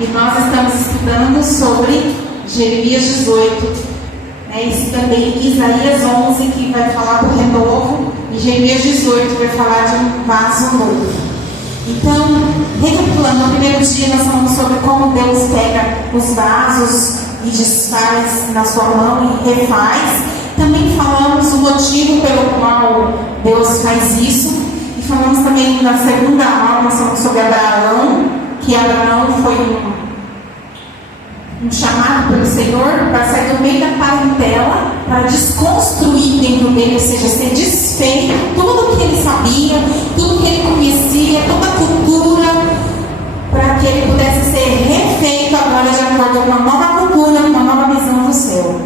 E nós estamos estudando sobre Jeremias 18, e também Isaías 11, que vai falar do renovo, e Jeremias 18 vai falar de um vaso novo. Então, recapitulando, no primeiro dia nós falamos sobre como Deus pega os vasos e desfaz na sua mão e refaz. Também falamos o motivo pelo qual Deus faz isso. E falamos também na segunda aula, nós falamos sobre Abraão, que Abraão foi um chamado pelo Senhor para sair do meio da parentela, para desconstruir dentro dele, ou seja, ser desfeito tudo que ele sabia, tudo que ele conhecia, toda a cultura, para que ele pudesse ser refeito agora de acordo com uma nova cultura, uma nova visão do céu.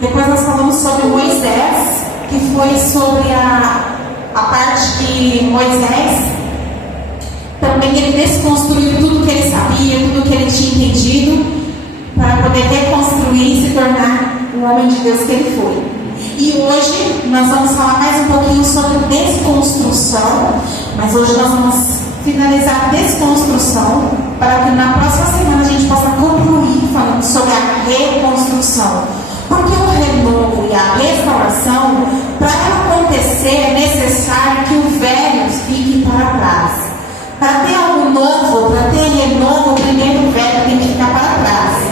Depois nós falamos sobre Moisés, que foi sobre a parte que Moisés também ele desconstruiu tudo que ele sabia, tudo que ele tinha entendido, para poder reconstruir e se tornar o homem de Deus que ele foi. E hoje nós vamos falar mais um pouquinho sobre desconstrução, mas hoje nós vamos finalizar a desconstrução para que na próxima semana a gente possa concluir falando sobre a reconstrução. Porque o renovo e a restauração, para ela acontecer, é necessário que o velho fique para trás. Para ter algo novo, para ter renovo, primeiro o velho tem que ficar para trás.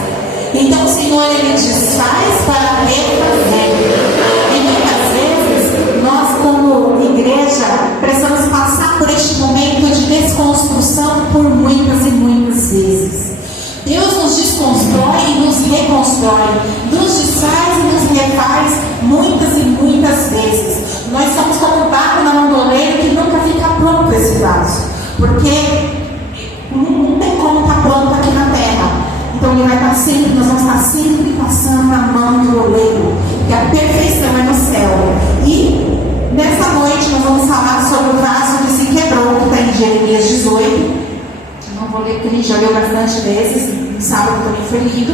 Então o Senhor ele desfaz para refazer. E muitas vezes nós como igreja precisamos passar por este momento de desconstrução por muitas e muitas vezes. Deus nos desconstrói e nos reconstrói, nos desfaz e nos refaz muitas e muitas vezes. Nós somos como um barro na mão do oleiro que nunca fica pronto esse vaso, porque não tem como estar pronto aqui na terra. Então ele vai estar sempre, nós vamos estar sempre passando na mão do oleiro, que a perfeição é no céu. E nessa noite nós vamos falar sobre o vaso que se quebrou, que está em Jeremias 18. Não vou ler porque a gente já leu bastante vezes, no sábado também foi lido.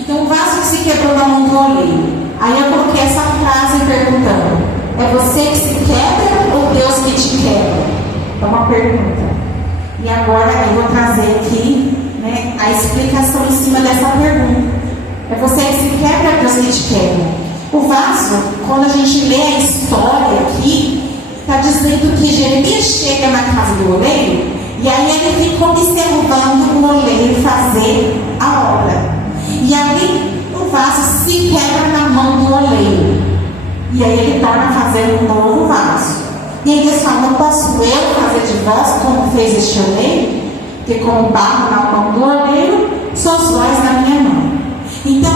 Então o vaso que se quebrou na mão do oleiro. Aí eu coloquei essa frase perguntando: é você que se quebra ou Deus que te quebra? É uma pergunta. E agora eu vou trazer aqui a explicação em cima dessa pergunta. É você que se quebra ou Deus que te quebra? O vaso, quando a gente lê a história aqui, está dizendo que Jeremias chega na casa do oleiro e aí ele fica observando o oleiro fazer a obra. E aí o vaso se quebra na mão do oleiro. E aí ele torna a fazer um novo vaso. E aí Deus fala: não posso eu fazer de vós como fez este oleiro? Porque como barro na mão do oleiro, sois vós na minha mão. Então,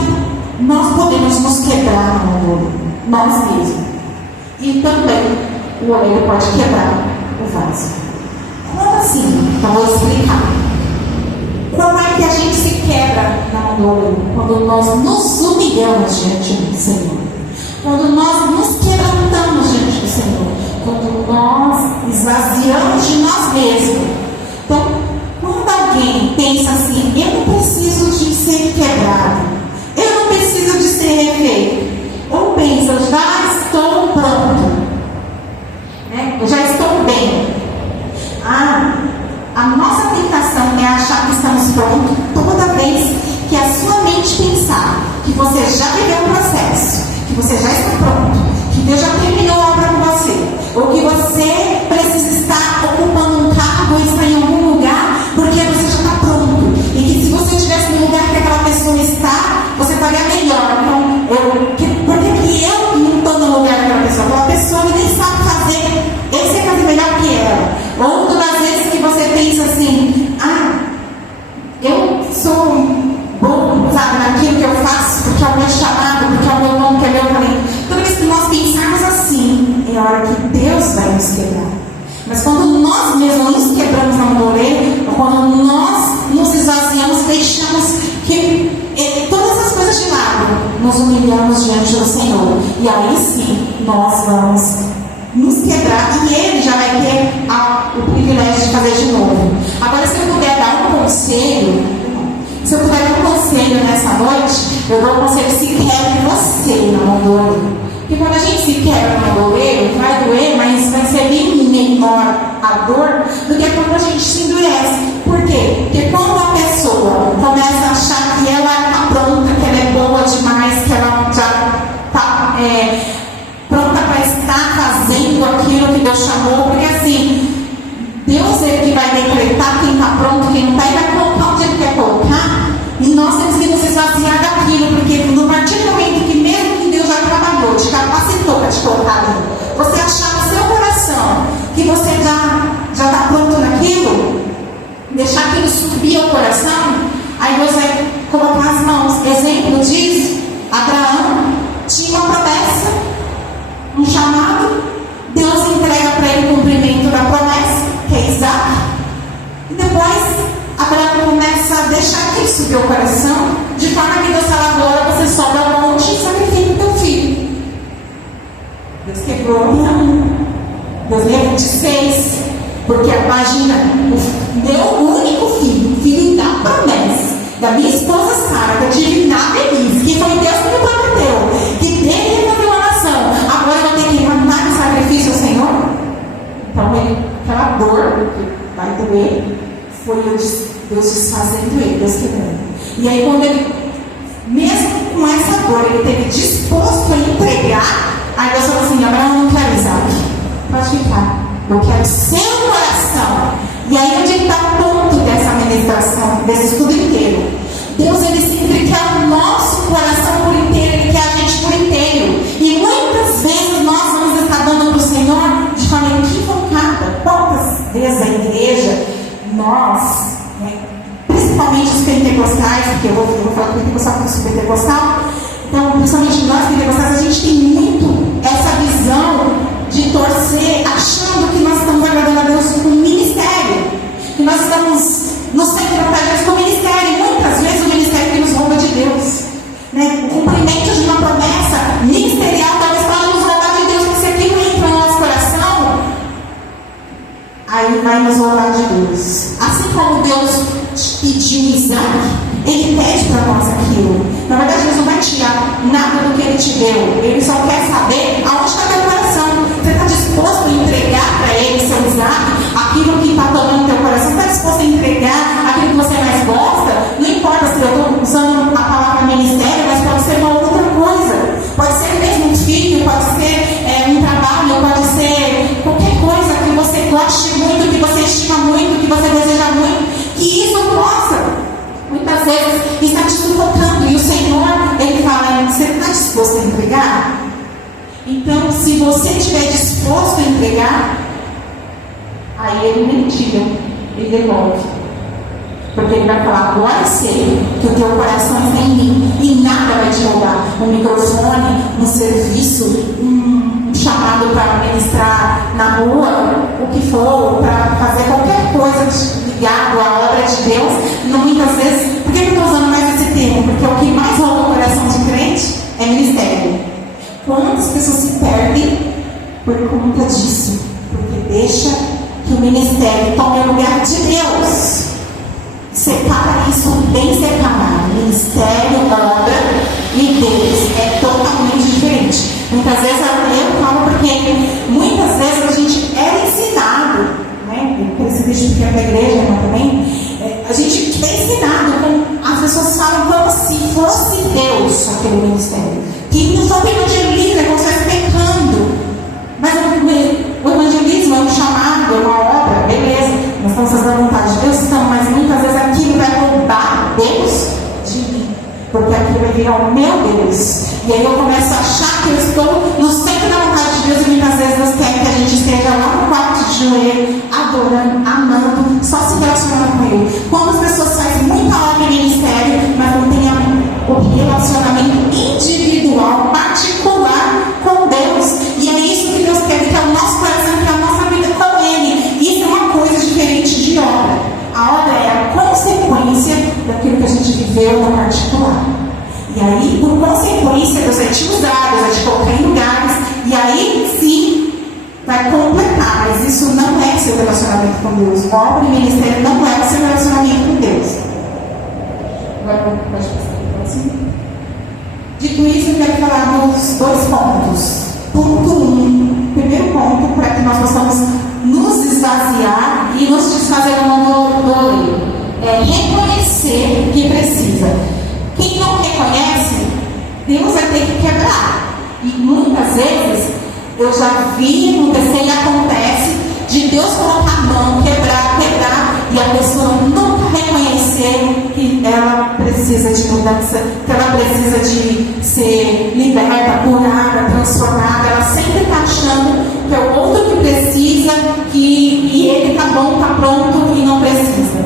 nós podemos nos quebrar na mão do oleiro, nós mesmos. E também o oleiro pode quebrar o vaso. Como assim? Então vou explicar. Como é que a gente se quebra na mão do oleiro? Quando nós nos humilhamos diante do Senhor. Quando nós nos quebrantamos diante do Senhor. Quando nós esvaziamos de nós mesmos. Então, quando alguém pensa assim: eu não preciso de ser quebrado, eu não preciso de ser refeito, ou pensa: eu já estou pronto, eu já estou bem. A nossa tentação é achar que estamos prontos toda vez que a sua mente pensar que você já viveu o processo, que você já está pronto, que Deus já terminou a obra com você, ou que você precisa estar ocupando um cargo ou estar em algum lugar porque você já está pronto, e que se você estivesse no lugar que aquela pessoa está, você faria melhor. Então, por que eu não estou no lugar daquela pessoa? Aquela pessoa nem sabe fazer, eu sei fazer melhor que ela. Ou todas as vezes que você pensa assim: eu sou bom, sabe, naquilo que eu faço, porque é o meu chamado, porque é o meu nome, que é o meu talento. Toda vez que nós pensarmos assim, é a hora que Deus vai nos quebrar. Mas quando nós mesmos nos quebramos na mão do oleiro, quando nós nos esvaziamos, deixamos que todas as coisas de lado, nos humilhamos diante do Senhor. E aí sim, nós vamos nos quebrar e Ele já vai ter o privilégio de fazer de novo. Agora, se eu puder dar um conselho, nessa noite, eu dou um conselho: se quebre você na mão do oleiro. Porque quando a gente se quebra na mão do oleiro, vai doer, mas vai ser bem menor a dor do que quando a gente se endurece. Por quê? Porque quando a pessoa deixar aquilo subir ao coração, aí Deus vai colocar as mãos. Exemplo disso, Abraão tinha uma promessa, um chamado, Deus entrega para ele o cumprimento da promessa, que é Isaac, e depois Abraão começa a deixar aquilo subir ao coração, de forma que Deus fala: agora você sobe ao monte e sacrifica o teu filho. Deus quebrou a minha mão. Deus me desfez, porque imagina, o meu único filho, filho da promessa, da minha esposa Sara, que eu tive na velhice, que foi Deus que me prometeu, que dele resolveu a nação, agora eu vou ter que mandar um sacrifício ao Senhor? Então, aquela dor que vai doer, foi Deus desfazendo ele, Deus quebrando. E aí, quando ele, mesmo com essa dor, ele teve disposto a entregar, aí Deus falou assim: Abraão, não quero Isaac, pode ficar, eu quero seu coração. E aí, onde está o ponto dessa ministração, desse estudo inteiro? Deus, ele sempre quer o nosso coração por inteiro, ele quer a gente por inteiro. E muitas vezes nós vamos estar dando para o Senhor de forma equivocada. Quantas vezes a igreja, nós, principalmente os pentecostais, porque eu vou falar do pentecostal porque eu sou pentecostal, então, principalmente nós pentecostais, a gente tem muito essa visão de torcer, achando que nós estamos agradando a Deus com o ministério, que nós estamos no centro da Deus com o ministério, e muitas vezes o ministério que nos rouba de Deus, o cumprimento de uma promessa ministerial talvez para nos roubar de Deus, porque se aquilo entra no nosso coração, aí vai nos roubar de Deus. Assim como Deus pediu Isaac, ele pede para nós aquilo. Na verdade, Deus não vai tirar nada do que ele te deu, ele só quer saber aonde está teu coração. Você está disposto a entregar para ele, seu Isaac, aquilo que está tomando teu coração? Está disposto a entregar aquilo que você mais gosta? Não importa se eu estou usando a palavra ministério, mas pode ser uma outra coisa. Pode ser mesmo um filho, pode ser um trabalho, pode ser qualquer coisa que você goste muito, que você estima muito, que você deseja muito, que isso possa, muitas vezes, está te sufocando. E o Senhor, ele fala: você está disposto a entregar? Então, se você estiver disposto a entregar, aí ele nem tira, ele devolve. Porque ele vai falar: agora eu sei que o teu coração está em mim e nada vai te roubar. Um microfone, um serviço, um chamado para ministrar na rua, o que for, para fazer qualquer coisa ligado à obra de Deus. Não, muitas vezes, por que eu estou usando mais esse termo? Porque o que mais rouba o coração de crente é ministério. Quantas pessoas se perdem por conta disso? Porque deixa que o ministério tome o lugar de Deus. Separa isso bem separado. Ministério, obra e Deus é totalmente diferente. Muitas vezes eu falo porque muitas vezes a gente é ensinado, eu cresci desde pequena da igreja, mas também a gente é ensinado, as pessoas falam como se fosse Deus aquele ministério, que não só evangeliza, é como se estivesse pecando. Mas o evangelismo é um chamado, é uma obra, beleza, nós estamos fazendo a vontade de Deus, estamos, mas muitas vezes aquilo vai roubar Deus de mim, porque aquilo vai virar o meu Deus. E aí eu começo a achar que eu estou no centro da vontade de Deus, e muitas vezes Deus quer que a gente esteja lá no quarto de joelho, adorando, amando, só se relacionando com Ele. Quando as pessoas fazem muita obra em ministério, mas não tem o relacionamento individual, particular com Deus, e é isso que Deus quer, que é o nosso coração, que é a nossa vida com Ele. Isso é uma coisa diferente de obra. A obra é a consequência daquilo que a gente viveu no particular. E aí, por consequência, Deus vai te usar, Deus vai te colocar em lugares, e aí sim vai completar. Mas isso não é seu relacionamento com Deus. Obra e ministério não é o seu relacionamento com Deus. Agora pode passar para o próximo. Dito isso, eu quero falar dos 2 pontos. Ponto 1, primeiro ponto, para que nós possamos nos esvaziar e nos desfazer do mundo, é reconhecer que precisa. Quem não reconhece, Deus vai ter que quebrar. E muitas vezes eu já vi acontecer e acontece de Deus colocar a mão, quebrar, e a pessoa nunca reconhecer que ela precisa de mudança, que ela precisa de ser liberta, curada, transformada. Ela sempre está achando que é o outro que precisa, e ele está bom, está pronto e não precisa.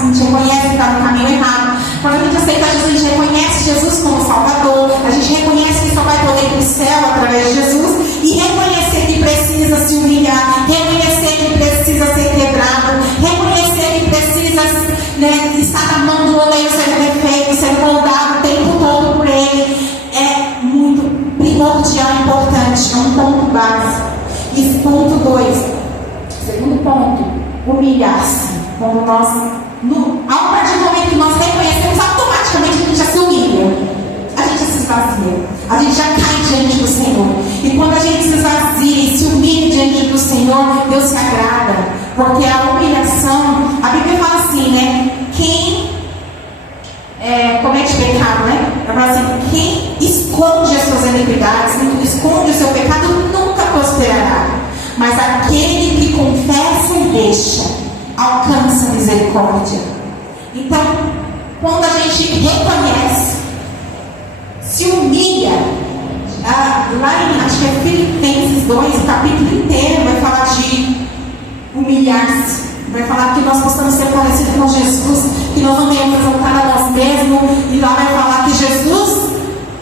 a gente reconhece que está no caminho errado. Quando a gente aceita Jesus, a gente reconhece Jesus como Salvador, a gente reconhece que só vai poder ir para o céu através de Jesus, e reconhecer que precisa se humilhar, reconhecer que precisa ser quebrado, reconhecer que precisa, né, estar na mão do oleiro sendo refeito, sendo moldado o tempo todo por ele. É muito primordial e importante, é um ponto básico. E ponto 2, segundo ponto, humilhar-se. Quando nós, a partir do momento que nós reconhecemos, automaticamente a gente já se humilha, a gente já se esvazia, a gente já cai diante do Senhor. E quando a gente se esvazia e se humilha diante do Senhor, Deus se agrada, porque a humilhação, a Bíblia fala assim, né? Quem comete pecado, né? Ela fala assim: quem esconde as suas iniquidades, esconde o seu pecado, nunca prosperará. Mas aquele que confessa e deixa, alcança misericórdia. Então, quando a gente reconhece, se humilha, lá em, acho que é Filipenses 2, o capítulo inteiro vai falar de humilhar-se. Vai falar que nós possamos ser parecidos com Jesus, que nós não venhamos exaltar a nós mesmos, e lá vai falar que Jesus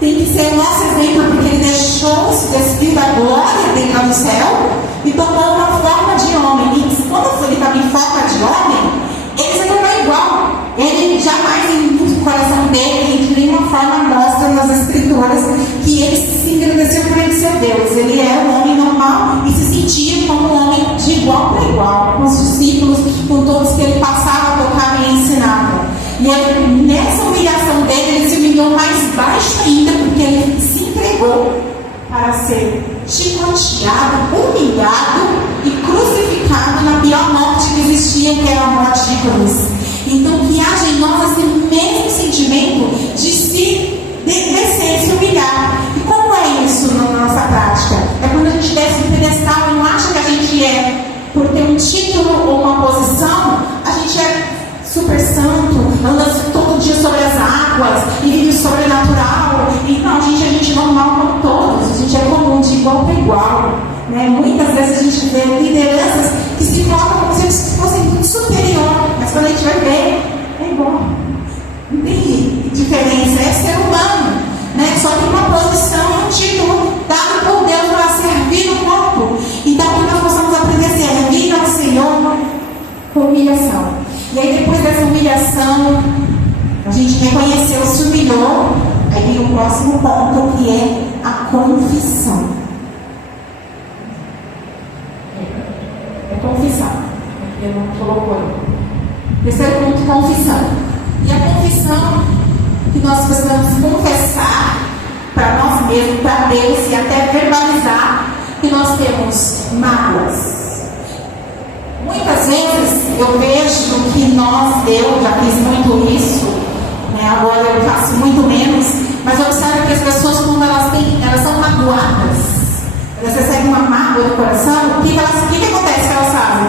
tem que ser o nosso exemplo, porque ele deixou se despir da glória dele lá no céu e tomou uma forma de homem. E quando ele estava em forma de homem, ele se tornou igual. Ele jamais, no coração dele, de nenhuma forma mostra nas escrituras que ele se engrandeceu por ele ser Deus. Ele é um homem normal e se sentia como um homem de igual para igual, com os discípulos, com todos que ele passava, tocava e ensinava. E ele, nessa humilhação dele, ele se humilhou mais baixo ainda, porque ele se entregou para ser chicoteado, humilhado e crucificado na pior morte que existia, que era a morte de cruz. Então, que haja em nós esse mesmo sentimento de se descer, se humilhar. E como é isso na nossa prática? É quando a gente desce do pedestal e não acha que a gente é, por ter um título ou uma posição, a gente é super santo, anda todo dia sobre as águas e vive sobrenatural. E não, a gente é normal como todos, a gente é comum, de igual para igual. Né? Muitas vezes a gente vê lideranças que se colocam como se fossem muito superior, mas quando a gente vai ver, é igual. Não tem diferença, é ser humano. Né? Só tem uma posição e um título dado por Deus para servir o corpo. Então, que nós possamos aprender a servir ao Senhor com humilhação. E aí, depois dessa humilhação, a gente reconheceu, se humilhou. Aí vem o próximo ponto, que é a confissão. Confissão. Eu não colocou aí. Terceiro ponto, confissão. E a confissão que nós precisamos confessar para nós mesmos, para Deus, e até verbalizar que nós temos mágoas. Muitas vezes eu vejo que eu já fiz muito isso, né? Agora eu faço muito menos, mas eu observo que as pessoas, quando elas são magoadas, elas recebem uma mágoa do coração, o que acontece que elas fazem?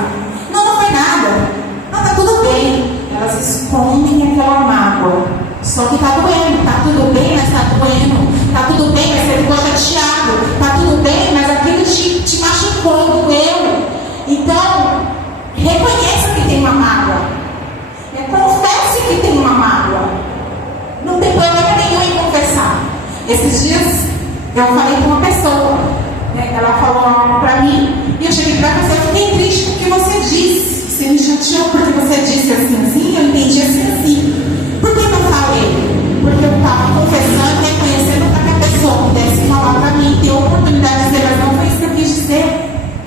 Não foi nada. Não, está tudo bem. Elas escondem aquela mágoa. Só que está doendo. Está tudo bem, mas está doendo. Está tudo bem, mas você ficou chateado. Está tudo bem, mas aquilo te machucou, doeu. Então, reconheça que tem uma mágoa. Confesse que tem uma mágoa. Não tem problema nenhum em confessar. Esses dias, eu falei com uma pessoa. Ela falou algo para mim e eu cheguei para você, eu fiquei triste porque você disse, você me chateou porque você disse assim, eu entendi assim. Por que eu falei? Porque eu estava confessando, reconhecendo para que a pessoa pudesse falar para mim, ter a oportunidade de dizer, mas não foi isso que eu quis dizer.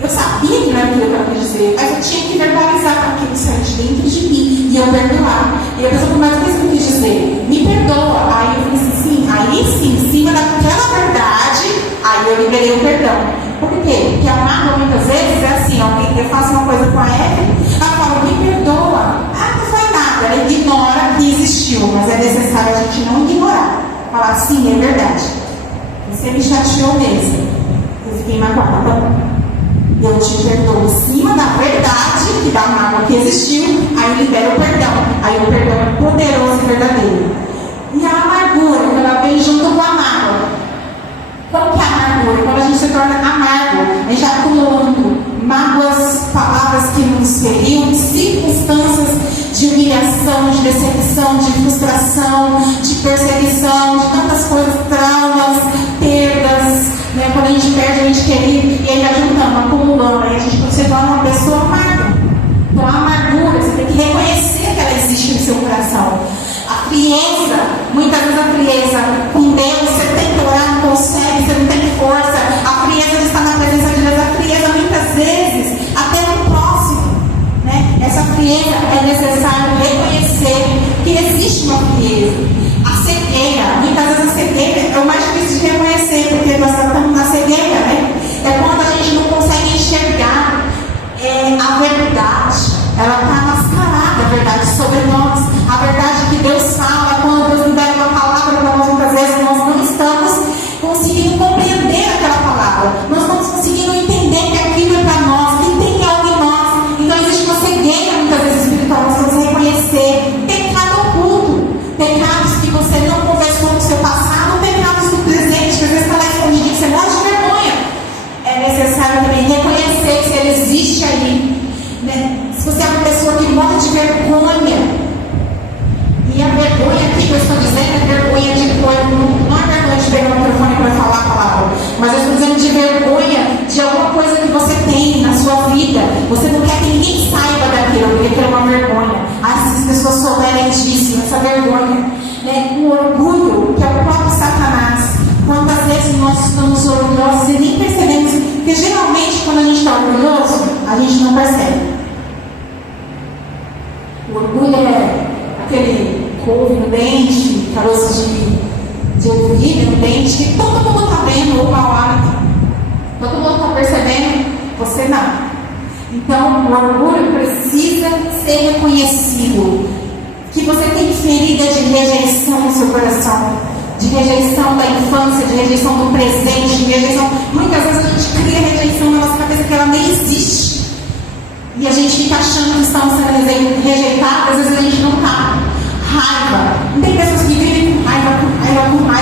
Eu sabia que não era aquilo que eu quis dizer, mas eu tinha que verbalizar para aquilo que saiu de dentro de mim e eu perdoar. E a pessoa, mas o que eu quis dizer? Me perdoa. Aí eu falei assim, aí sim, em cima daquela verdade, aí eu liberei o perdão. Por quê? Porque a mágoa muitas vezes é assim, eu faço uma coisa com a Eve, ela fala, me perdoa. Não foi nada, ela ignora que existiu, mas é necessário a gente não ignorar. Falar, sim, é verdade. Você me chateou mesmo. Eu fiquei magoada. Eu te perdoo em cima da verdade que da mágoa que existiu, aí eu libero o perdão. Aí o perdão é poderoso e verdadeiro. E a amargura, quando ela vem junto com a mágoa. Qual que é a amargura? Quando a gente se torna amargo, a gente está acumulando mágoas, palavras que nos feriam, circunstâncias de humilhação traição, de decepção, de frustração, de perseguição, de tantas coisas, traumas, perdas, né? Quando a gente perde a gente querido e ainda juntamos, acumulando, aí a gente se torna uma pessoa amarga. Então a amargura, você tem que reconhecer que ela existe no seu coração. A frieza, muitas vezes a frieza com Deus, você tem que orar, não consegue, você não tem força. A frieza de estar na presença de Deus, a frieza muitas vezes até no próximo, né? Essa frieza é necessário reconhecer que existe uma frieza. A cegueira, muitas vezes a cegueira é o mais difícil de reconhecer, porque nós estamos na cegueira, né? É quando a gente não consegue enxergar a verdade. Ela está mascarada, a verdade sobre nós. A verdade que Deus fala, quando Deus nos dá uma palavra para nós, muitas vezes nós não estamos conseguindo compreender aquela palavra. Nós estamos conseguindo entender que aquilo é para nós, que tem algo em nós. Então existe uma cegueira, muitas vezes espiritual. Nós temos que reconhecer pecado oculto, pecados que você não conversou no seu passado, pecados do presente, que às vezes está lá escondido, você morre de vergonha. É necessário também reconhecer que ele existe aí, né? Se você é uma pessoa que morre de vergonha, e a vergonha aqui que eu estou dizendo é vergonha de coisa, não é vergonha de pegar o microfone para falar a palavra, mas eu estou dizendo de vergonha de alguma coisa que você tem na sua vida. Você não quer que ninguém saiba daquilo, porque aquilo é uma vergonha. Se as pessoas souberem disso, essa vergonha, né? O orgulho, que é o próprio Satanás. Quantas vezes nós estamos orgulhosos e nem percebemos, porque geralmente quando a gente está orgulhoso, a gente não percebe. O orgulho é aquele couve no dente, caroço de ouvido no dente, que todo mundo está vendo, ou mau hálito. Todo mundo está percebendo, você não. Então, o orgulho precisa ser reconhecido. Que você tem ferida de rejeição no seu coração, de rejeição da infância, de rejeição do presente, de rejeição. Muitas vezes a gente cria rejeição na nossa cabeça que ela nem existe. E a gente fica achando que estamos sendo rejeitados, às vezes a gente não está. Raiva. Não tem pessoas que vivem com raiva,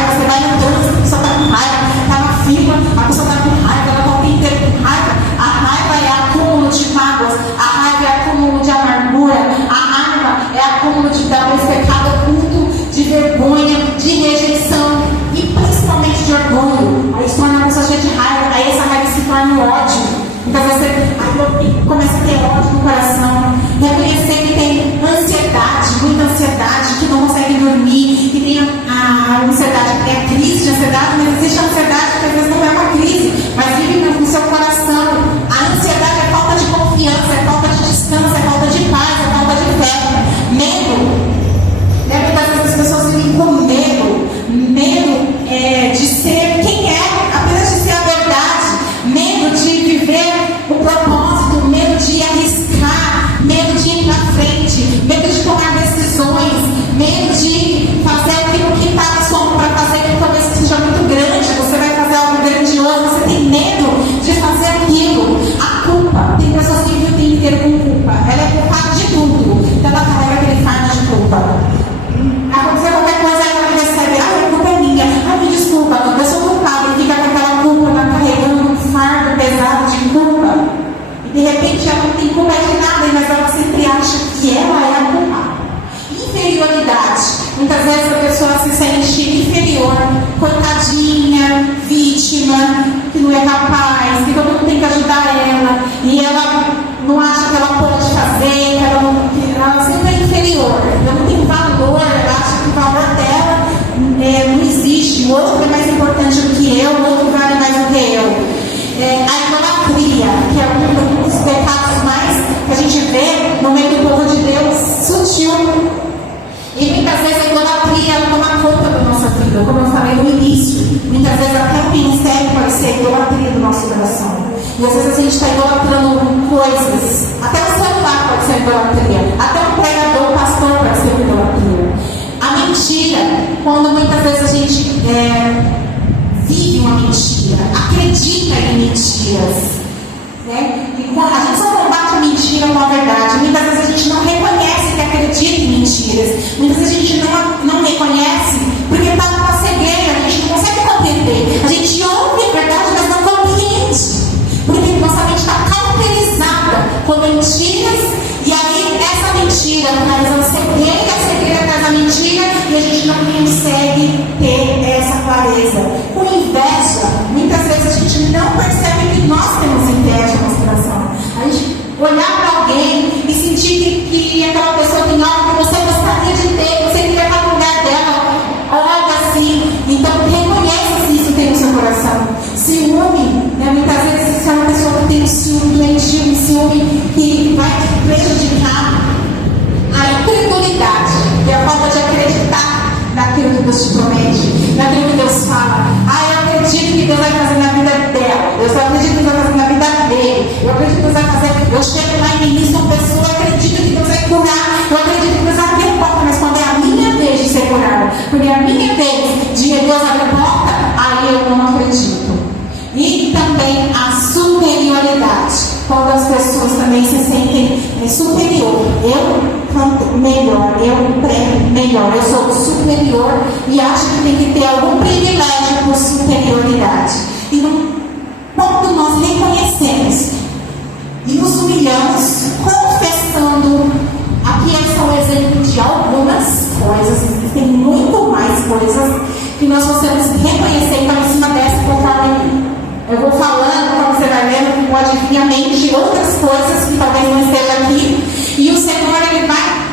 Você vai no trânsito, a pessoa está com raiva, está na fila, a pessoa está com raiva, ela está o tempo inteiro com raiva. A raiva é acúmulo de mágoas, a raiva é acúmulo de amargura, a raiva é acúmulo de pecado oculto, de vergonha, de rejeição e principalmente de orgulho. Aí se torna uma pessoa cheia de raiva, aí essa raiva se torna um ódio. Então você começa a ter ódio no coração, reconhecer que tem ansiedade, muita ansiedade, que não consegue dormir, que tem a ansiedade, tem a crise de ansiedade, mas existe a ansiedade que às vezes não é uma crise, mas vive no seu coração. A ansiedade é falta de confiança, é falta de descanso, é falta de paz, é falta de fé. Medo. Muitas vezes as pessoas vivem com medo de ser quem é, apenas de ser a verdade, medo de viver o propósito, medo de arriscar, medo de ir para frente, medo de tomar decisões, medo de fazer aquilo que está na sua mão para fazer, que talvez seja muito grande, você vai fazer algo grandioso, você tem medo de fazer aquilo. A culpa, tem pessoas que vivem o tempo inteiro com culpa, ela é culpada de tudo, então ela carrega aquele fardo de culpa. Acontecer qualquer coisa, ela recebe, a culpa é minha, me desculpa, eu sou culpada, e fica com aquela culpa, carregando um fardo pesado de culpa, e de repente ela não tem culpa de nada, mas ela sempre acha que ela é a culpada. Inferioridade, muitas vezes a pessoa se sente inferior, coitadinha, vítima, que não é capaz, que todo mundo tem que ajudar ela, e ela não acha que ela pode fazer, que ela sempre é inferior, ela não tem valor, ela acha que o valor dela não existe, o outro é mais importante do que eu, o outro vale mais do que eu. A idolatria, que é um dos pecados mais que a gente vê no meio do povo de Deus, sutil. E muitas vezes a idolatria ela toma conta da nossa vida, como eu falei no início. Muitas vezes até o ministério pode ser a idolatria do nosso coração. E às vezes a gente está idolatrando coisas, até o celular pode ser idolatria, até um pregador, um pastor pode ser idolatria. A mentira, quando muitas vezes a gente vive uma mentira, acredita em mentiras, né? E a gente só combate a mentira com a verdade. Muitas vezes a gente não reconhece que acredita em mentiras, muitas vezes a gente não reconhece porque está numa cegueira, a gente não consegue compreender. A gente ouve a verdade, mas não compreende, porque nossa mente está cauterizada com mentiras, e aí essa mentira traz uma cegueira nós temos inveja no nosso coração. A gente olhar para alguém e sentir que aquela pessoa tem algo que você gostaria de ter, você queria estar no lugar dela, algo assim. Então reconheça se isso tem no seu coração. Ciúme, né? Muitas vezes se é uma pessoa que tem um ciúme doentio, um ciúme que vai te prejudicar. A incredulidade, que é a falta de acreditar naquilo que Deus te promete, naquilo que Deus fala. Eu acredito que Deus vai fazer na vida dela, eu acredito que Deus vai fazer na vida dele, eu acredito que Deus vai fazer. Eu chego lá e ministro uma pessoa, eu acredito que Deus vai curar, eu acredito que Deus vai abrir a porta, mas quando é a minha vez de ser curada, quando é a minha vez de Deus abrir a porta, aí eu não acredito. E também a superioridade, quando as pessoas também se sentem superior. Eu canto melhor, eu prego melhor, eu sou superior e acho que tem que ter algum privilégio por superioridade. E quando nós reconhecemos e nos humilhamos, confessando, aqui é só um exemplo de algumas coisas, tem muito mais coisas que nós possamos reconhecer. Então, em cima dessa, conforme eu vou falando, como você vai lendo, pode vir à mente outras coisas que talvez não estejam aqui. E o Senhor,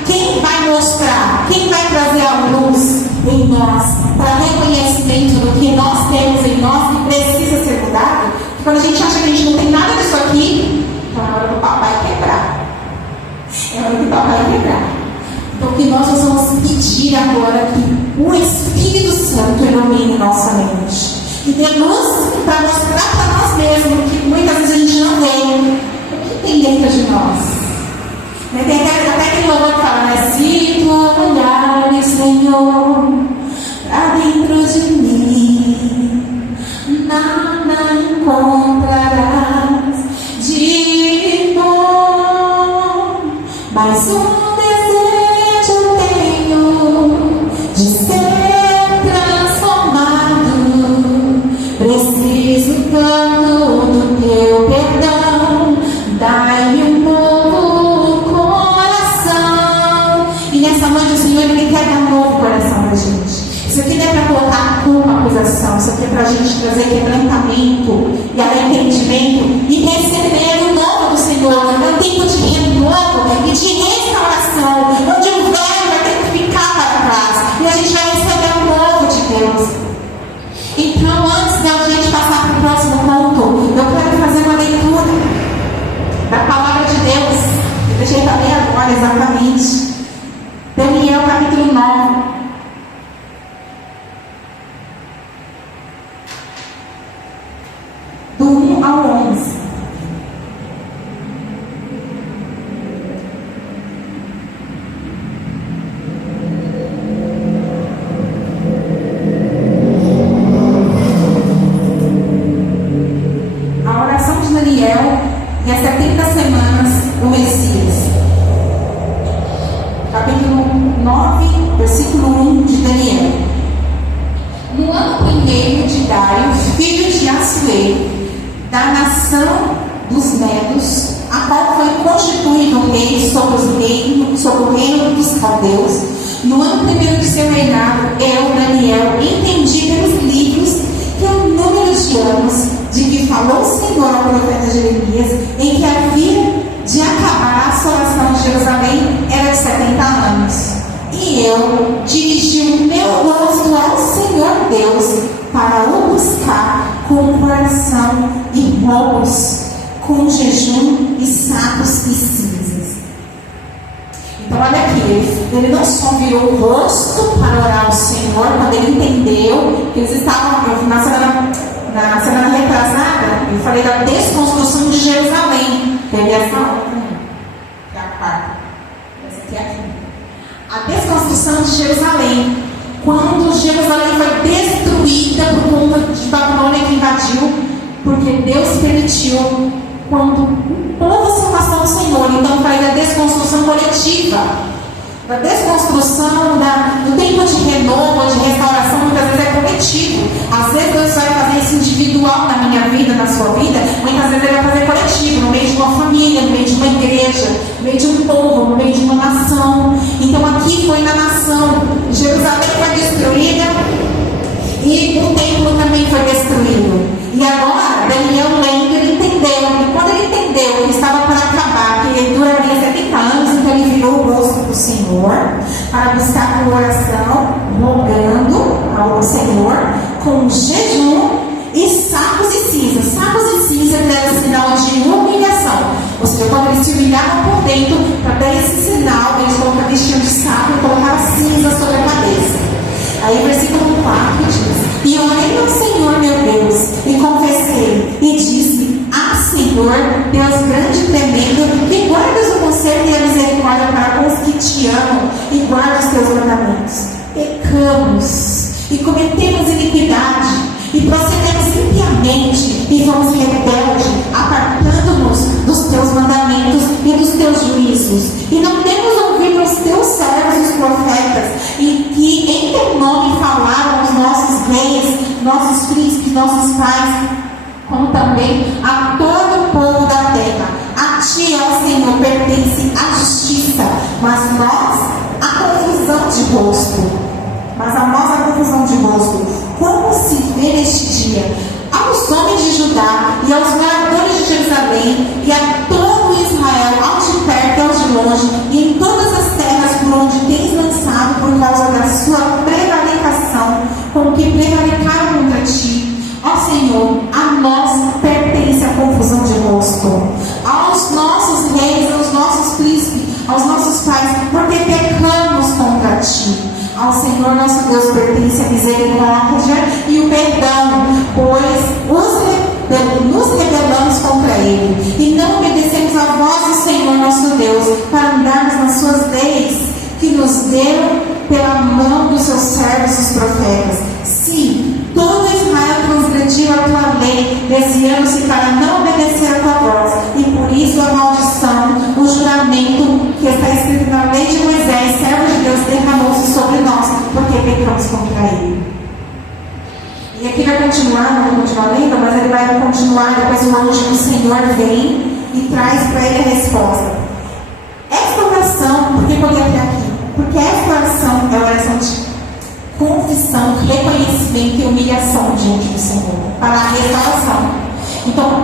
quem vai mostrar, quem vai trazer a luz em nós, para reconhecimento do que nós temos em nós e precisa ser mudado. Quando a gente acha que a gente não tem nada disso aqui, então é hora do pau vai quebrar. É hora do pau vai quebrar. Então, que nós vamos pedir agora que o Espírito Santo ilumine nossa mente. E dê luz para mostrar para nós mesmos que muitas vezes a gente não vê o que tem dentro de nós. Tem até aquele louvor que fala, né? Se tu olhares, Senhor, para dentro de mim, nada encontrarás de bom, mas um desejo eu tenho de ser transformado. Preciso tanto do teu perdão, dai-me um novo coração. E nessa noite o Senhor, Ele quer dar um novo coração para a gente. Isso aqui não é para colocar culpa, acusação. Isso aqui é para a gente trazer quebrantamento e arrependimento e receber o novo do Senhor. É um tempo de renovo e de restauração, onde o velho vai ter que ficar para trás e a gente vai receber o novo de Deus. Então, antes da gente passar para o próximo ponto, eu quero fazer uma leitura da palavra de Deus. Eu deixei para ler agora exatamente. Daniel capítulo 9. Do 1 ao 11. A oração de Daniel e as 70 semanas do Messias. Capítulo 9, versículo 1 de Daniel. No ano primeiro de Dário, filho de Assuero, da nação dos Medos, a qual foi constituído rei sobre o reino dos caldeus, no ano primeiro de seu reinado, eu, Daniel, entendi pelos livros que o número de anos de que falou o Senhor ao profeta Jeremias, em que havia de acabar a assolação de Jerusalém, era de 70 anos. E eu dirigi o meu rosto ao Senhor Deus para o buscar com coração e roubos, com jejum e sacos e cinzas. Então olha aqui, ele não só virou o rosto para orar ao Senhor, quando ele entendeu que eles estavam, na semana retrasada, eu falei da desconstrução de Jerusalém. Teve essa outra, que é a quarta. Essa aqui é a quinta. A desconstrução de Jerusalém. Quando Jerusalém foi destruída por conta de Babilônia que invadiu, porque Deus permitiu, quando o povo se afastou do Senhor. Então, falei da desconstrução coletiva, da desconstrução, do tempo de renovo, de restauração, muitas vezes é coletivo. Às vezes Deus vai fazer isso individual na minha vida, na sua vida, muitas vezes Ele vai fazer coletivo, no meio de uma família, no meio de uma igreja, no meio de um povo, no meio de uma nação. Então aqui foi na nação. Jerusalém foi destruída e o templo também foi destruído. E agora Daniel lendo, ele entendeu Senhor, para buscar com oração, rogando ao Senhor, com jejum e sacos e cinzas. Sacos e cinzas era sinal de humilhação. Ou seja, quando eles se humilhavam por dentro, para dar esse sinal, eles colocavam vestido de saco e colocavam cinza sobre a cabeça. Aí o versículo 4 diz: e orei ao Senhor meu Deus, e confessei, e disse: ah, Senhor, Deus grande e tremendo, que guardas o conserto e a misericórdia para com os que te amam, e guardas os teus mandamentos. Pecamos, e cometemos iniquidade, e procedemos impiamente, e fomos rebeldes, apartando-nos dos teus mandamentos e dos teus juízos, e não temos ouvido os teus servos, os profetas, e que em teu nome falaram os nossos reis, nossos príncipes, nossos pais, como também a todo o povo da terra. A ti, ó Senhor, pertence a justiça, mas nós a confusão de rosto. Como se vê neste dia aos homens de Judá e aos moradores de Jerusalém e a todo Israel, aos de perto e aos de longe, e em todas as terras por onde tens lançado por causa da sua prevaricação, com que prevaricaram contra ti. Ó Senhor, a nós pertence a confusão de rosto, aos nossos reis, aos nossos príncipes, aos nossos pais, porque pecamos contra ti. Ao Senhor nosso Deus pertence a misericórdia e o perdão, pois nos rebelamos contra Ele, e não obedecemos a voz do Senhor nosso Deus, para andarmos nas suas leis, que nos deu pela mão dos seus servos, os profetas. Sim, todo Israel transgrediu a tua lei, desviando-se para não obedecer a tua voz, e por isso a maldição, o juramento que está escrito na lei de Moisés, servo de Deus, derramou-se sobre nós, porque pecamos contra ele. E aqui vai continuar, não vou continuar lendo, mas ele vai continuar, depois o anjo do Senhor vem e traz para ele a resposta. Esta oração, por que eu olhei até aqui? Porque esta oração é a oração de confissão, reconhecimento e humilhação diante do Senhor, para a restauração. Então,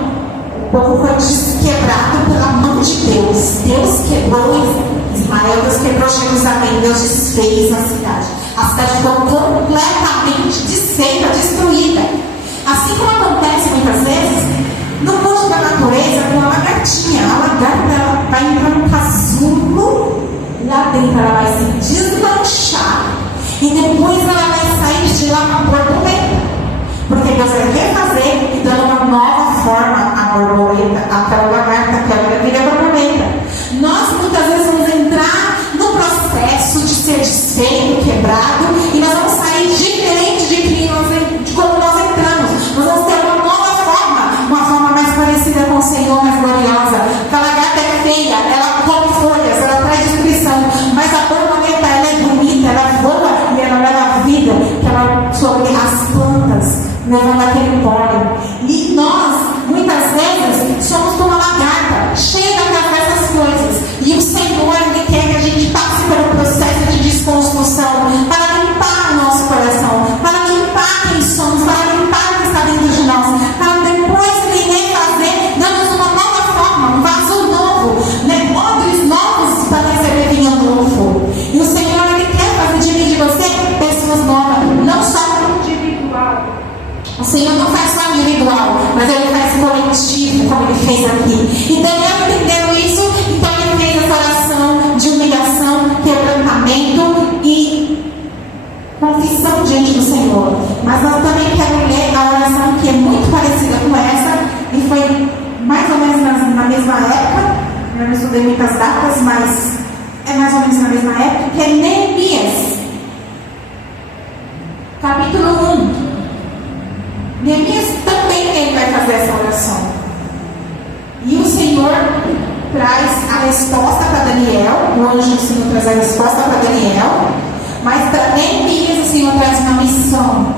o povo foi quebrado pela mão de Deus. Deus quebrou Israel, Deus quebrou Jerusalém, Deus desfez a cidade. A cidade ficou completamente desfeita, destruída. Assim como acontece muitas vezes no curso da natureza com a lagartinha. A lagarta vai entrar no casulo, lá dentro ela vai se desmanchar e depois ela vai sair de lá com a borboleta, porque Deus vai refazer e dando uma nova forma à borboleta, aquela lagarta que agora vira borboleta. Nós muitas vezes vamos entrar no processo de ser desfeito, quebrado, e nós vamos sair diferente de como nós entramos. Nós vamos ter uma forma mais parecida com o Senhor, mais gloriosa. A lagarta é feia, ela come folhas, ela traz destruição, mas a borboleta ela é bonita, ela voa e ela leva a vida que ela sobre as plantas, levando aquele pólen. E nós, muitas vezes, somos como uma lagarta, cheia dessas coisas. E o Senhor, Ele quer que a gente passe pelo processo de desconstrução, para limpar o nosso coração, para limpar quem somos, para limpar o que está dentro de nós, para depois Ele refazer, dando uma nova forma, um vaso novo, odres novos para receber vinho novo. E o Senhor, Ele quer fazer de mim e de você pessoas novas, não só individual. O Senhor não faz só individual, mas Ele faz coletivo, como Ele fez aqui. E Daniel entendeu isso, então ele fez essa oração de humilhação, quebrantamento e confissão diante do Senhor. Mas nós também queremos ler a oração que é muito parecida com essa, e foi mais ou menos na mesma época. Eu não estudei muitas datas, mas é mais ou menos na mesma época, que é Neemias, capítulo 1. Neemias também ele vai fazer essa oração. E o Senhor traz a resposta para Daniel, o anjo do Senhor traz a resposta para Daniel, mas para Neemias o Senhor traz uma missão,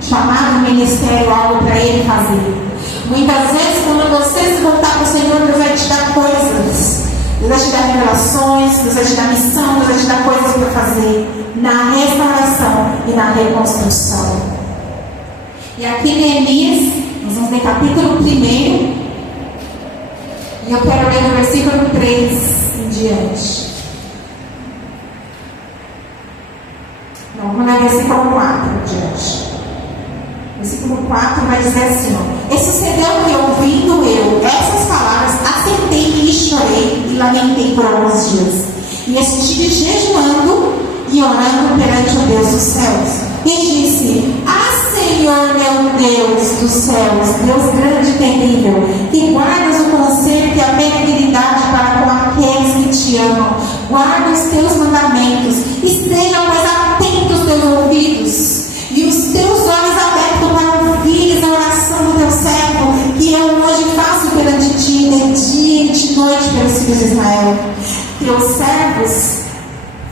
chamado ministério, algo para ele fazer. Muitas vezes, quando você se voltar para o Senhor, Deus vai te dar coisas, Deus vai te dar revelações, Deus vai te dar missão, Deus vai te dar coisas para fazer na restauração e na reconstrução. E aqui Neemias, nós vamos ler capítulo 1, e eu quero ler do versículo 3 em diante. Não, vamos ler versículo 4 adiante. Versículo 4 vai dizer assim, ó: E sucedeu que, ouvindo eu essas palavras, assentei-me e chorei e lamentei por alguns dias. E estive jejuando e orando perante o Deus dos céus. E disse: Ah, Senhor meu Deus dos céus, Deus grande e terrível, que guardas o conserto e a benignidade para com aqueles que te amam, guarda os teus mandamentos, estejam, pois, atentos teus ouvidos e os teus olhos abertos para ouvires a oração do teu servo, que eu hoje faço perante ti, de dia e de noite pelos filhos de Israel. Teus servos,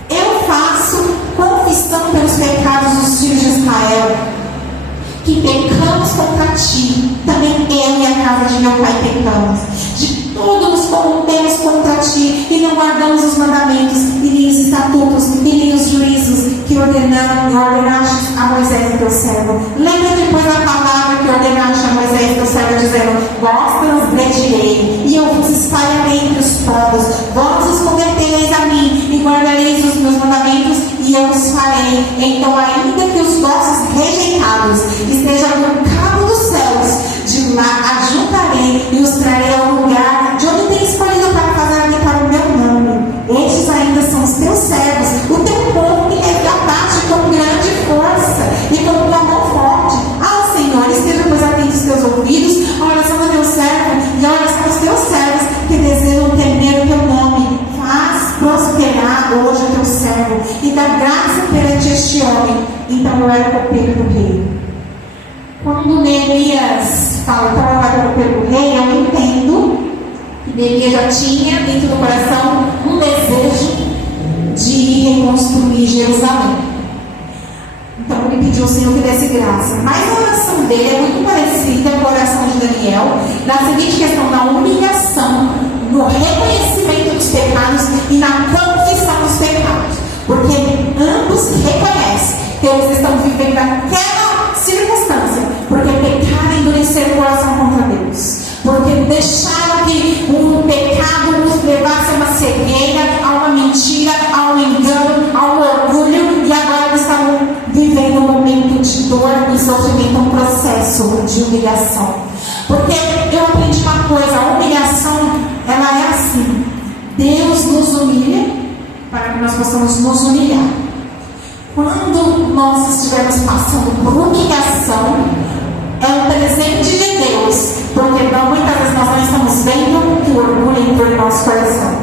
eu faço confissão pelos pecados dos filhos de Israel, que pecamos contra ti, também eu e a casa de meu pai pecamos. De tudo nos corrompemos contra ti e não guardamos os mandamentos, e nem os estatutos, e nem os juízos que ordenaste a Moisés, teu servo. Lembra depois a palavra que ordenaste a Moisés, teu servo, dizendo: Vós transgredirei, e eu vos espalharei entre os povos, vós os convertereis a mim, e guardareis os meus mandamentos, e eu os farei. Então, ainda que os vossos rejeitados estejam no cabo dos céus, de lá ajuntarei e os trarei ao lugar de onde tenho escolhido para fazer habitar o meu nome. Estes ainda são os teus servos, o teu povo que resgataste com grande força e com tua mão forte. Ah, Senhor, esteja, pois, atento os teus ouvidos, a oração do teu servo e a oração dos teus servos que desejam temer o teu nome. Faz prosperar hoje o teu servo e dá graça perante este homem. Então eu era copeiro do rei. Quando Neemias fala, então eu era copeiro do rei, eu entendo que Neemias já tinha dentro do coração um desejo de reconstruir Jerusalém. Então ele pediu ao Senhor que desse graça. Mas a oração dele é muito parecida com a oração de Daniel, na seguinte questão da humilhação, no reconhecimento dos pecados e na confissão dos pecados. Porque ambos reconhecem que eles estão vivendo aquela circunstância, porque pecaram e endureceram o coração contra Deus, porque deixaram que o pecado os levasse a uma cegueira, a uma mentira, a um engano, a um orgulho, e agora eles estavam vivendo um momento de dor e sofrimento, um processo de humilhação. Porque eu aprendi uma coisa: a humilhação, ela é assim: Deus nos humilha para que nós possamos nos humilhar. Quando nós estivermos passando por humilhação, é um presente de Deus, porque muitas vezes nós não estamos vendo que o orgulho entrou em nosso coração.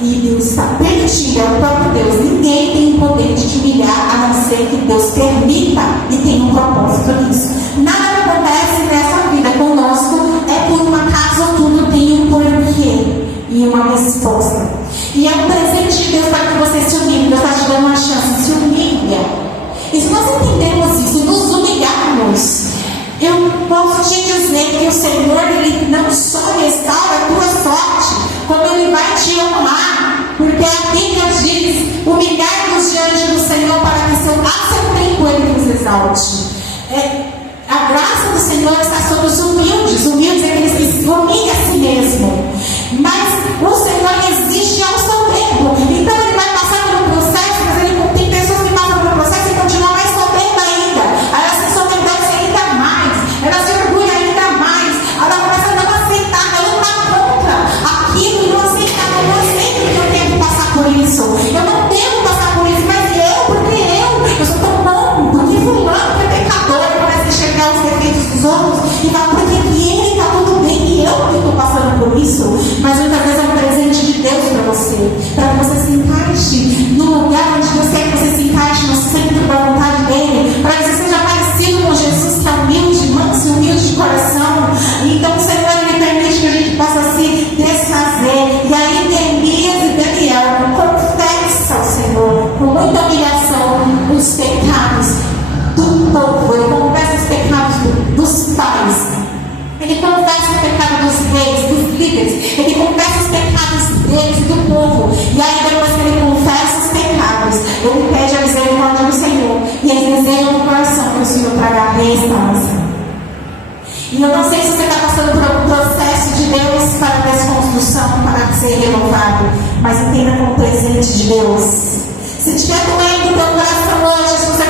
E Deus está permitindo, é o próprio Deus. Ninguém tem o poder de te humilhar, a não ser que Deus permita e tenha um propósito nisso. Nada que acontece nessa vida conosco é por um acaso, tudo tem um porquê e uma resposta. E é um presente de Deus para que você se humilhe. Deus está te dando uma chance, se humilha. E se nós entendemos isso e nos humilharmos, eu posso te dizer que o Senhor, Ele não só restaura a tua sorte, como Ele vai te honrar. Porque a Bíblia diz: humilhar-nos diante do Senhor para que a seu tempo Ele nos exalte. A graça do Senhor está sobre os humildes. Humildes é aqueles que se humilham a si mesmo. Mas o Senhor existe ao seu tempo. Então Ele vai passar pelo processo, mas tem pessoas que passam pelo processo e continuam mais soberba ainda. Elas se soberbecem ainda mais, elas se orgulham ainda mais, elas começam a não aceitar, a lutar contra aquilo e não aceitar. Eu não aceito que eu tenho que passar por isso. Eu não devo passar por isso, mas porque eu sou tão bom, porque fulano que é pecador, começa a enxergar os defeitos dos outros e fala: porque ele está tudo bem e eu que estou passando por isso. Mas muitas vezes é um presente de Deus para que você se encaixe no lugar onde Deus quer que você se encaixe, no centro da vontade dele, para que você seja parecido com Jesus, que é humilde, manso e humilde de coração. Então o Senhor, Ele permite que a gente possa se desfazer. E aí Neemias e Daniel confessam ao Senhor com muita humilhação os pecados do povo. Ele confessa os pecados dos pais, ele confessa o pecado dos reis, dos líderes, ele confessa os pecados deles e do povo. E aí depois que ele confessa os pecados, ele pede a misericórdia do Senhor. E eles desejam no coração que o Senhor traga a restauração. E eu não sei se você está passando por algum processo de Deus para desconstrução, para ser renovado, mas entenda como presente de Deus. Se estiver doendo o teu coração hoje, se você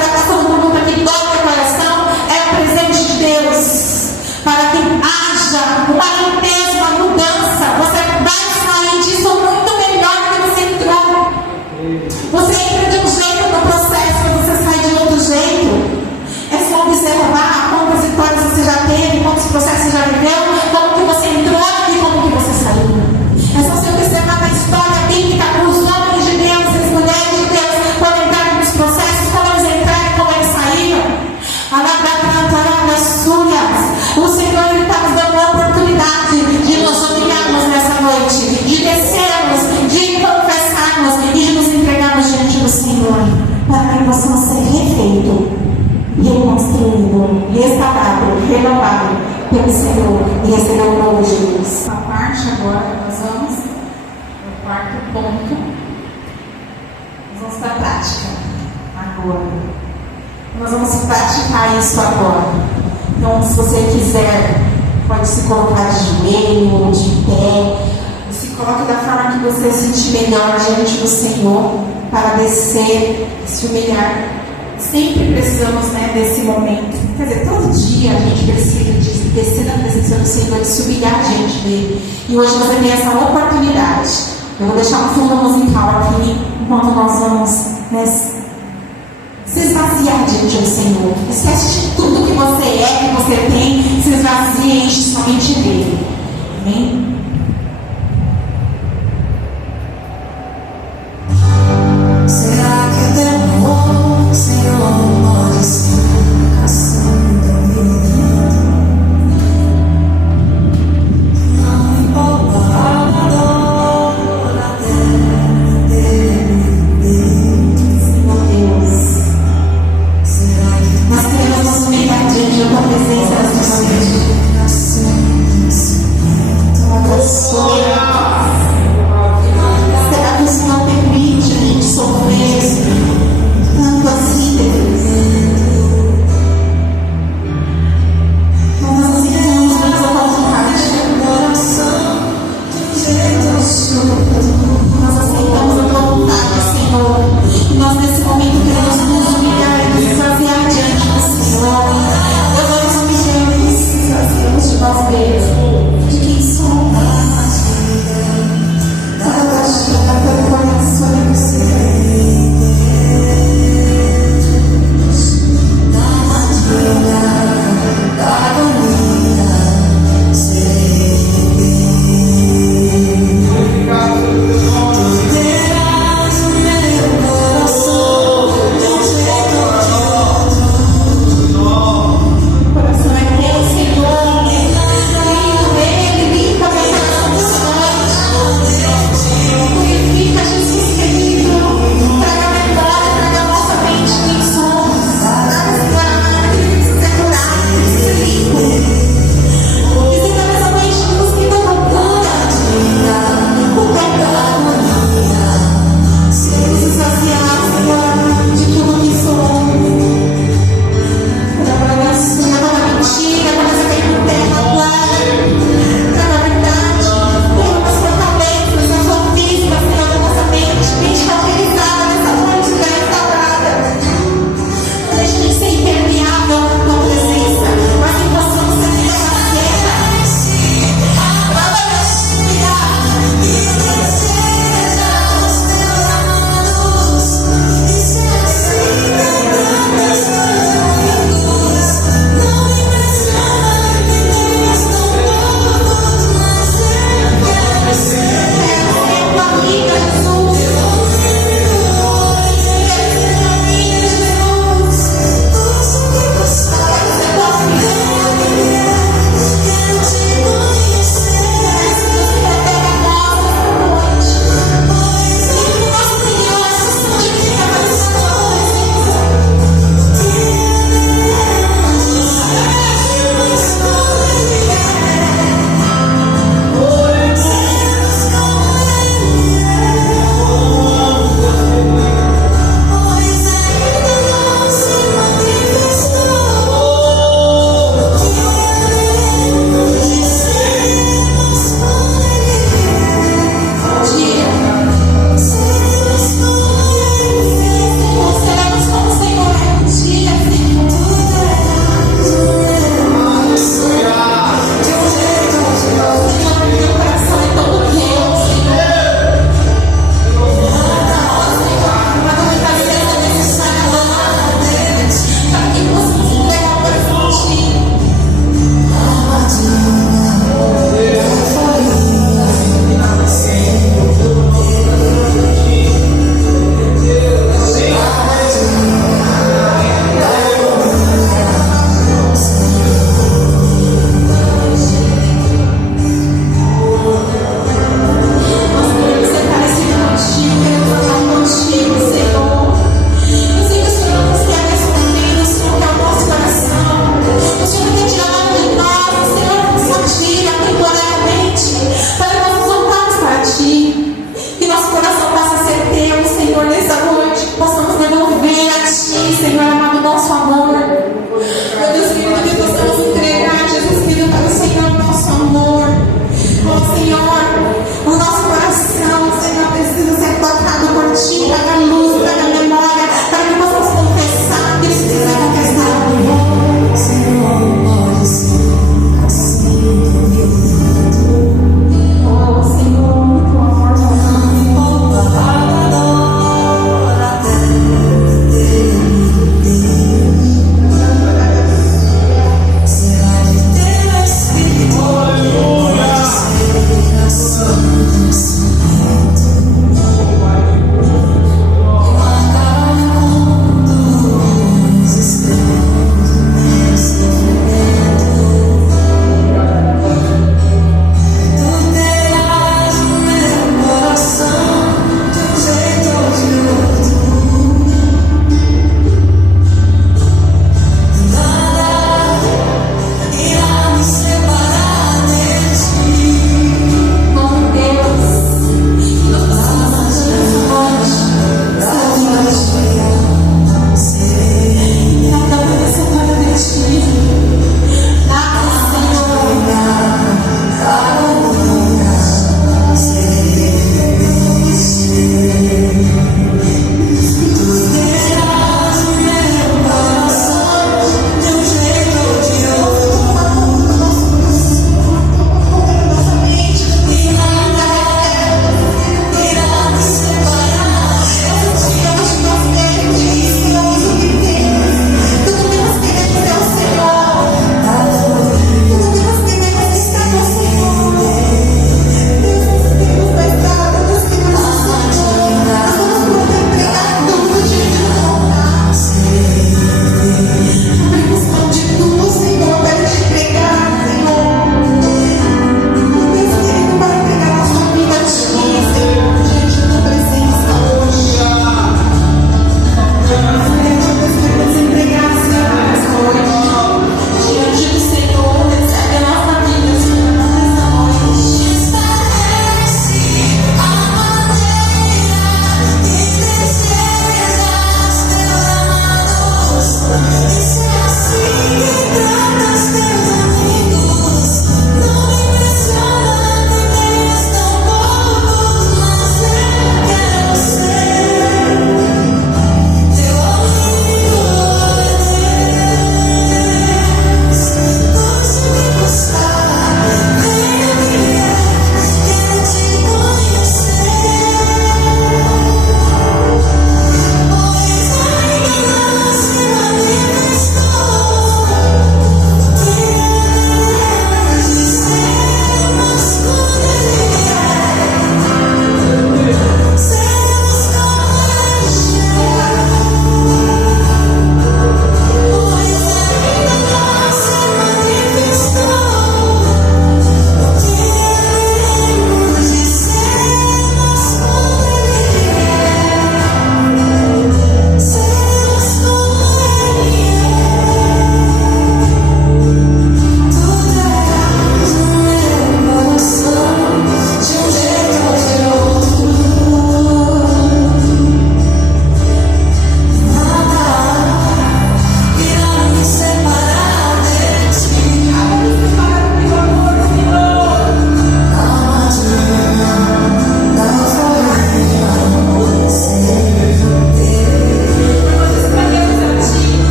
para que possamos ser refeito, reconstruído, restaurado, renovado pelo Senhor e receber o novo Jesus. A parte agora, nós vamos no quarto ponto. Nós vamos para a prática agora. Nós vamos praticar isso agora. Então, se você quiser, pode se colocar de joelho ou de pé. Se coloque da forma que você se sentir melhor diante do Senhor para descer, se humilhar. Sempre precisamos, desse momento. Quer dizer, todo dia a gente precisa de descer na presença do Senhor e se humilhar diante dele. E hoje você tem essa oportunidade. Eu vou deixar um fundo musical aqui enquanto nós vamos se esvaziar diante do Senhor. Esquece de tudo que você é, que você tem, se esvazia e enche somente dele. Amém? Será que o temor, Senhor, pode ser a canção da vida? Não importa a dor, a terra dele. Senhor Deus, Será que nós queremos nos humilhar diante da tua presença nessa noite. a canção Tua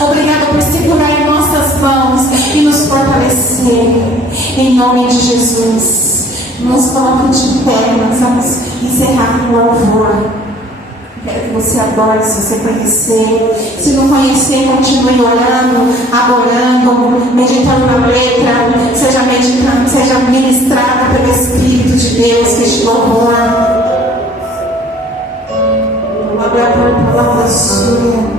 Obrigada por segurar em nossas mãos e nos fortalecer. Em nome de Jesus. Nos coloca de pé, nós vamos encerrar com louvor. Quero que você adore, se você conhecer. Se não conhecer, continue orando, adorando, meditando na letra. Seja meditando, seja ministrada pelo Espírito de Deus, que te louvor. Glória a palavra sua.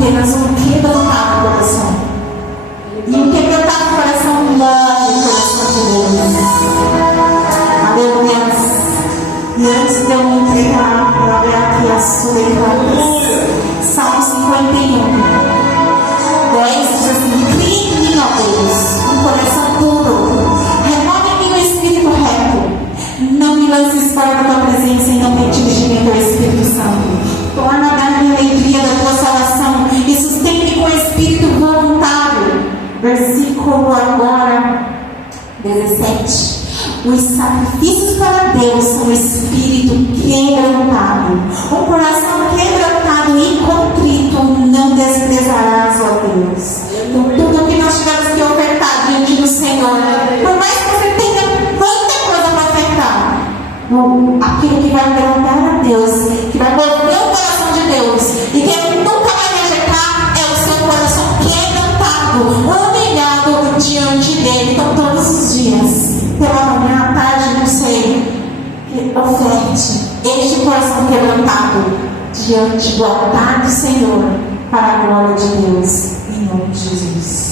apenas um quebrantado coração. E um quebrantado coração move o coração de Deus. Aleluia. E antes de eu me entregar, eu abrir aqui as suas Salmo 51, 10 diz assim: crie em mim, ó Deus, um coração puro, renova em mim o espírito reto, não me lances fora da tua presença e não me dirigimento ao Espírito Santo. Torna-me a alegria da tua salvação e sustente-me com o espírito voluntário. Versículo agora 17. Os sacrifícios para Deus são o espírito quebrantado. Um coração quebrantado e contrito não desprezarás, ó Deus. Então, tudo que nós tivermos que ofertar diante do Senhor, por mais que você tenha muita coisa para ofertar, aquilo que vai agradar a Deus, que vai mover o coração de Deus e que Ele nunca vai rejeitar, é o seu coração quebrantado, humilhado diante dele. Então, todos os dias, pela manhã, à tarde, não sei, oferte este coração quebrantado diante do altar do Senhor, para a glória de Deus, em nome de Jesus.